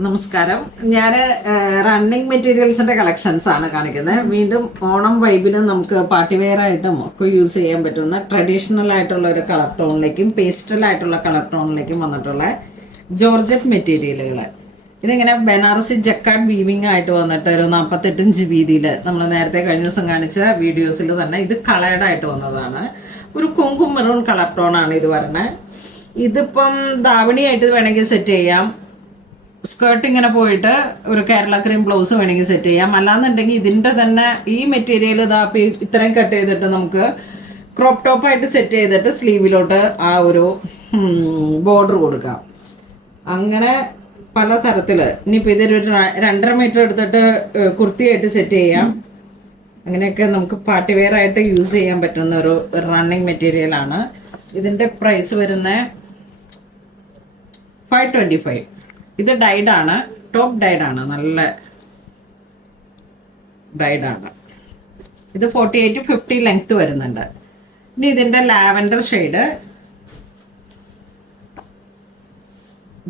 നമസ്കാരം. ഞാൻ running മെറ്റീരിയൽസിന്റെ collections ആണ് കാണിക്കുന്നത്. വീണ്ടും ഓണം വൈബിന് നമുക്ക് പാർട്ടി വെയർ ആയിട്ടും ഒക്കെ യൂസ് ചെയ്യാൻ പറ്റുന്ന ട്രഡീഷണൽ ആയിട്ടുള്ള ഒരു കളർ ടോണിലേക്കും പേസ്റ്റൽ ആയിട്ടുള്ള കളർ ടോണിലേക്കും വന്നിട്ടുള്ള ജോർജറ്റ് മെറ്റീരിയലുകൾ. ഇതിങ്ങനെ ബനാറസി ജക്കാർഡ് വീവിംഗ് ആയിട്ട് വന്നിട്ട് ഒരു 48 ഇഞ്ച് വീതിയിൽ നമ്മൾ നേരത്തെ കഴിഞ്ഞ ദിവസം കാണിച്ച വീഡിയോസിൽ തന്നെ ഇത് കളേർഡ് ആയിട്ട് വന്നതാണ്. ഒരു കുങ്കും മെറൂൺ കളർ ടോൺ ആണ് ഇത് വരുന്നത്. ഇതിപ്പം ധാവണിയായിട്ട് വേണമെങ്കിൽ സെറ്റ് ചെയ്യാം. സ്കേർട്ട് ഇങ്ങനെ പോയിട്ട് ഒരു കേരള ക്രീം ബ്ലൗസ് വേണമെങ്കിൽ സെറ്റ് ചെയ്യാം. അല്ലാന്നുണ്ടെങ്കിൽ ഇതിൻ്റെ തന്നെ ഈ മെറ്റീരിയൽ ഇത്രയും കട്ട് ചെയ്തിട്ട് നമുക്ക് ക്രോപ്പ് ടോപ്പായിട്ട് സെറ്റ് ചെയ്തിട്ട് സ്ലീവിലോട്ട് ആ ഒരു ബോർഡർ കൊടുക്കാം. അങ്ങനെ പല തരത്തിൽ ഇനിയിപ്പോൾ ഇതൊരു 2.5 മീറ്റർ എടുത്തിട്ട് കുർത്തിയായിട്ട് സെറ്റ് ചെയ്യാം. അങ്ങനെയൊക്കെ നമുക്ക് പാർട്ടി വെയർ ആയിട്ട് യൂസ് ചെയ്യാൻ പറ്റുന്ന ഒരു റണ്ണിങ് മെറ്റീരിയലാണ്. ഇതിൻ്റെ പ്രൈസ് വരുന്ന 525. ഇത് ഡൈഡാണ്, ടോപ്പ് ഡൈഡാണ്, നല്ല ഡൈഡാണ്. ഇത് 48-50 ലെങ്ത് വരുന്നുണ്ട്. ഇനി ഇതിൻ്റെ ലാവൻഡർ ഷെയ്ഡ്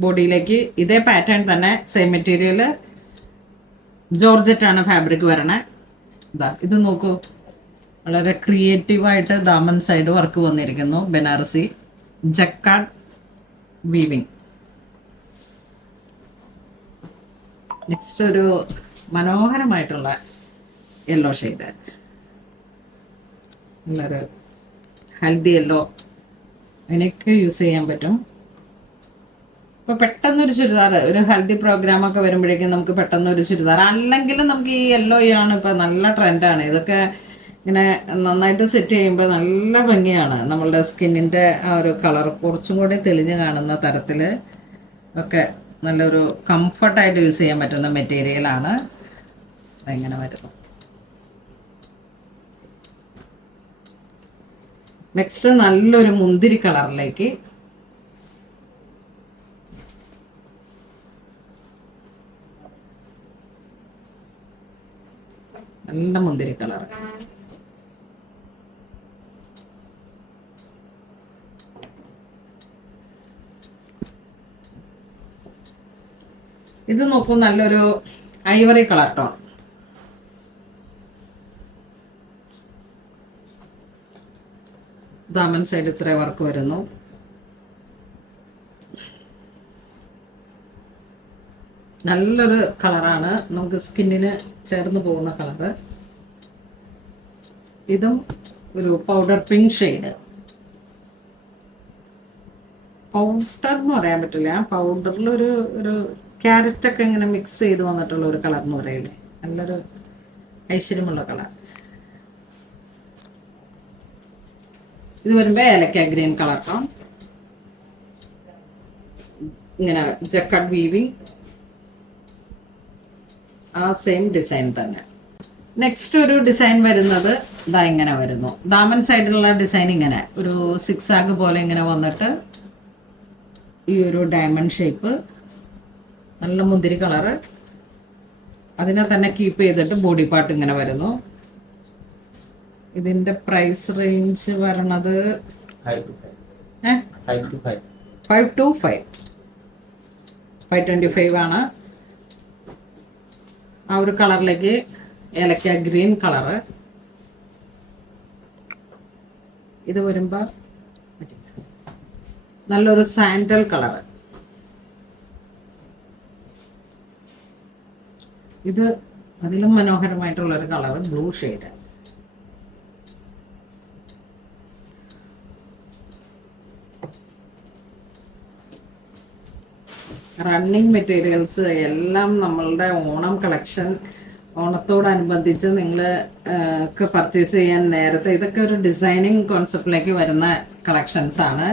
ബോഡിയിലേക്ക് ഇതേ പാറ്റേൺ തന്നെ സെയിം മെറ്റീരിയൽ ജോർജറ്റ് ആണ് ഫാബ്രിക് വരണേ. ഇത് നോക്കൂ, വളരെ ക്രിയേറ്റീവായിട്ട് ദാമൻ സൈഡ് വർക്ക് വന്നിരിക്കുന്നു. Banarasi jacquard weaving. നെക്സ്റ്റ് ഒരു മനോഹരമായിട്ടുള്ള യെല്ലോ ഷെയ്ഡ്, നല്ലൊരു ഹൽദി യെല്ലോ, അതിനൊക്കെ യൂസ് ചെയ്യാൻ പറ്റും. ഇപ്പോൾ പെട്ടെന്നൊരു ചുരിദാർ, ഒരു ഹൽദി പ്രോഗ്രാമൊക്കെ വരുമ്പോഴേക്കും നമുക്ക് പെട്ടെന്നൊരു ചുരിദാർ, അല്ലെങ്കിൽ നമുക്ക് ഈ യെല്ലോ ആണ് ഇപ്പോൾ നല്ല ട്രെൻഡാണ്. ഇതൊക്കെ ഇങ്ങനെ നന്നായിട്ട് സെറ്റ് ചെയ്യുമ്പോൾ നല്ല ഭംഗിയാണ്. നമ്മളുടെ സ്കിന്നിൻ്റെ ആ ഒരു കളർ കുറച്ചും കൂടി തെളിഞ്ഞ് കാണുന്ന തരത്തിൽ ഒക്കെ നല്ലൊരു കംഫർട്ടായിട്ട് യൂസ് ചെയ്യാൻ പറ്റുന്ന മെറ്റീരിയലാണ്. അതെങ്ങനെ വരുന്നു. നെക്സ്റ്റ് നല്ലൊരു മുന്തിരി കളറിലേക്ക് നല്ല മുന്തിരി കളർ. ഇത് നോക്കൂ, നല്ലൊരു Ivory colour tone. Daman side ഇത്ര വർക്ക് വരുന്നു. നല്ലൊരു കളറാണ്, നമുക്ക് സ്കിന്നിന് ചേർന്ന് പോകുന്ന കളറ്. ഇതും ഒരു പൗഡർ പിങ്ക് ഷെയ്ഡ്. പൗഡർ എന്ന് പറയാൻ പറ്റില്ല, പൗഡറിൽ ഒരു ക്യാരറ്റൊക്കെ ഇങ്ങനെ മിക്സ് ചെയ്ത് വന്നിട്ടുള്ള ഒരു കളർ എന്ന് പറയില്ലേ, നല്ലൊരു ഐശ്വര്യമുള്ള കളർ. ഇത് വരുമ്പോൾ ഏലക്ക ഗ്രീൻ കളർ ടോൺ. ഇങ്ങനെ ജക്കാർഡ് വീവിംഗ്, ആ സെയിം ഡിസൈൻ തന്നെ. നെക്സ്റ്റ് ഒരു ഡിസൈൻ വരുന്നത് ഇങ്ങനെ വരുന്നു. ദാമൻ സൈഡിലുള്ള ഡിസൈൻ ഇങ്ങനെ ഒരു സിക്സാഗ് പോലെ ഇങ്ങനെ വന്നിട്ട് ഈ ഒരു ഡയമണ്ട് ഷേപ്പ്, നല്ല മുന്തിരി കളറ്, അതിനെ തന്നെ കീപ്പ് ചെയ്തിട്ട് ബോഡി പാർട്ട് ഇങ്ങനെ വരുന്നു. ഇതിന്റെ പ്രൈസ് റേഞ്ച് വരണത് 525 ആണ്. ആ ഒരു കളറിലേക്ക് ഏലക്ക ഗ്രീൻ കളറ്. ഇത് വരുമ്പോ നല്ലൊരു സാൻഡൽ കളറ്. ഇത് അതിലും മനോഹരമായിട്ടുള്ള ഒരു colour, blue shade. Running materials എല്ലാം നമ്മളുടെ ഓണം കളക്ഷൻ, ഓണത്തോടനുബന്ധിച്ച് നിങ്ങൾ ഒക്കെ പർച്ചേസ് ചെയ്യാൻ നേരത്തെ ഇതൊക്കെ ഒരു ഡിസൈനിങ് കോൺസെപ്റ്റിലേക്ക് വരുന്ന കളക്ഷൻസ് ആണ്.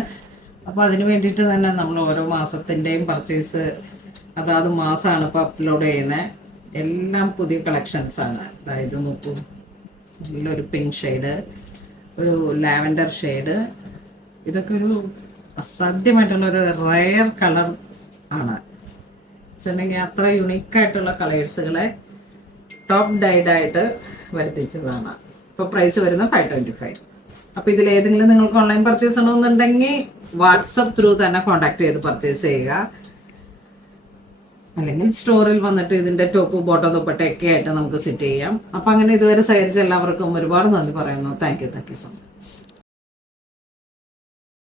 അപ്പോൾ അതിന് വേണ്ടിയിട്ട് തന്നെ നമ്മൾ ഓരോ മാസത്തിൻ്റെയും പർച്ചേസ് അതാത് മാസമാണ് ഇപ്പോൾ അപ്ലോഡ് ചെയ്യുന്നത്. എല്ലാം പുതിയ കളക്ഷൻസ് ആണ്. അതായത് നോക്കൂ, നല്ലൊരു പിങ്ക് ഷെയ്ഡ്, ഒരു ലാവൻഡർ ഷെയ്ഡ്. ഇതൊക്കെ ഒരു അസാധ്യമായിട്ടുള്ളൊരു റെയർ കളർ ആണ് വെച്ചിട്ടുണ്ടെങ്കിൽ. അത്ര യുണീക്കായിട്ടുള്ള കളേഴ്സുകളെ ടോപ്പ് ഡൈഡായിട്ട് വരുത്തിച്ചതാണ്. ഇപ്പോൾ പ്രൈസ് വരുന്ന 525. അപ്പോൾ ഇതിലേതെങ്കിലും നിങ്ങൾക്ക് ഓൺലൈൻ പർച്ചേസ് ചെയ്യണമെന്നുണ്ടെങ്കിൽ വാട്സപ്പ് ത്രൂ തന്നെ കോൺടാക്ട് ചെയ്ത് പർച്ചേസ് ചെയ്യുക. അല്ലെങ്കിൽ സ്റ്റോറിൽ വന്നിട്ട് ഇതിന്റെ ടോപ്പ് ബോട്ടോ ദുപ്പട്ടയൊക്കെ ആയിട്ട് നമുക്ക് സെറ്റ് ചെയ്യാം. അപ്പൊ അങ്ങനെ ഇതുവരെ സഹകരിച്ച എല്ലാവർക്കും ഒരുപാട് നന്ദി പറയുന്നു. Thank you so much.